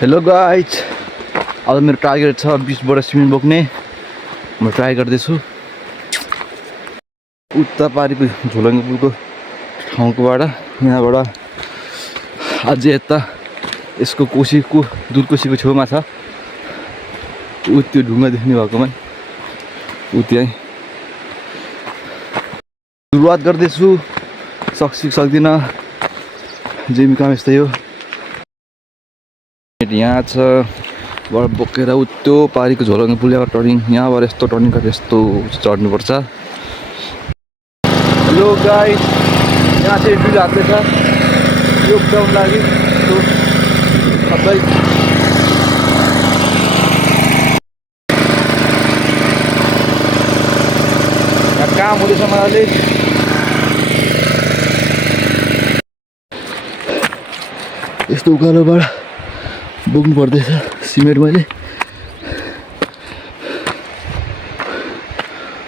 Hello guys, अब मेरो target छ 20 बोरा सिमेन्ट बोक्ने। म ट्राई गर्दैछु उता पारिको झोलङ्गे पुलको ठाउँकोबाट, यहाँबाट अझै यता यसको कोसीको दुधकोसीको छेउमा छ ऊ त्यो ढुङ्गा देख्ने भएकोमा ऊ त्यहीँ सुरुवात गर्दैछु। सक्दिनँ, जिमी काम यस्तै हो। यहाँ छ बाट बोकेर ऊ त्यो पारिको झोलङ्गे पुलबाट टर्निङ, यहाँबाट यस्तो टर्निङ गरेर यस्तो चढ्नुपर्छ। हेलो गाइस, यहाँ चाहिँ ड्रिल हाल्दैछ लकडाउन लागि सबै। यहाँ काम हुँदैछ मजाले। यस्तो उकालोबाट बोक्नु पर्दैछ सिमेन्ट। मैले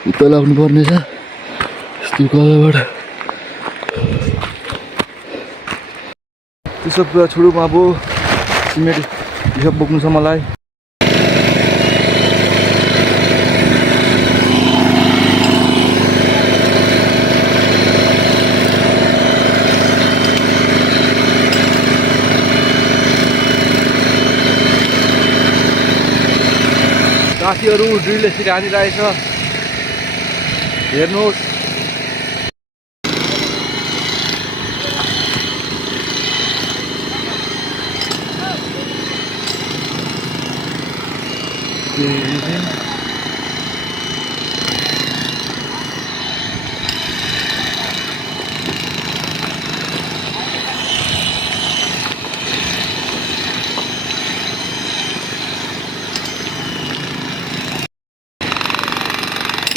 उता लाग्नु पर्ने छ यस्तो उकालोबाट। त्यसो पुरा छोडौँ अब सिमेन्ट यो बोक्नु छ मलाई। साथीहरू ड्रिल यसरी हानिरहेछ, हेर्नुहोस्।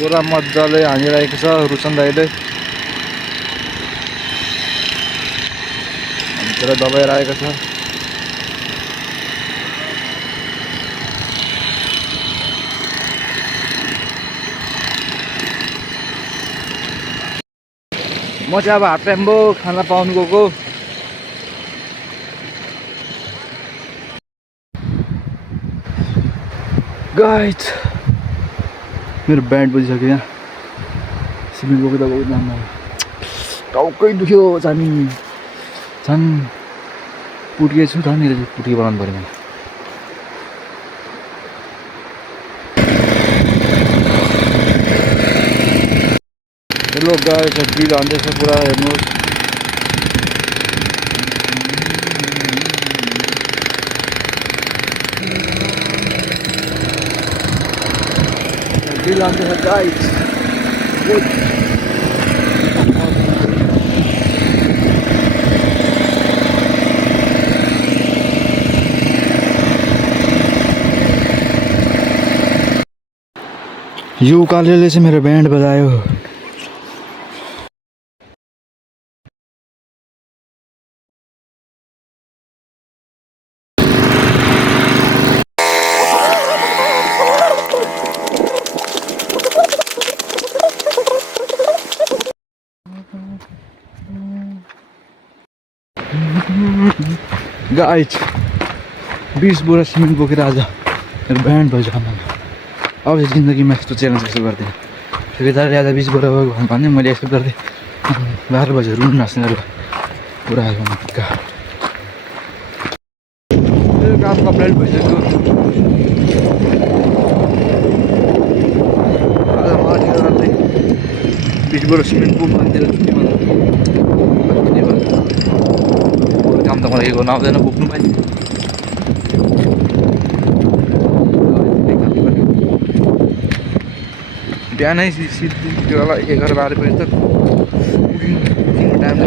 पुरा मजाले हानिरहेको छ रुचन दाइले। पुरा दबाइरहेको छ। म चाहिँ अब हाफ टाइम भयो खाना पाउनु गएको। गाइज मेरो ब्यान्ड बजिसक्यो। यहाँ सिमेन्ट बोक्दा बोक्दा टाउकै दुख्यो। झन् पुट्के छु त नि, पुट्के बनाउनु पऱ्यो मलाई। हेलो गाइस, ड्रिल हान्दैछ पुरा, हेर्नुहोस्। ड्रिल हान्दैछ गाइस। यो उकालेले चाहिँ मेरो ब्यान्ड बजायो। गाइज 20 बोरा सिमेन्ट बोकेर आज मेरो ब्यान्ड बजायो। अब चाहिँ जिन्दगीमा यस्तो च्यालेन्ज यस्तो गर्दैन। ठेकेदारले आज 20 बोरा भने मैले एक्सेप्ट गर्दै 12 बजे रुम नाच्नेहरू पुरा आयो। मेरो काम कम्प्लिट भइसक्यो। आज माथि रातै 20 बोरा सिमेन्ट बोक्नु अन्तिर छुट्टी मात्र काम त मलाई गर्नु आउँदैन, बोक्नु पनि। बिहानै सिद्धि त्यो होला 11-12 बजी त बुकिङको टाइम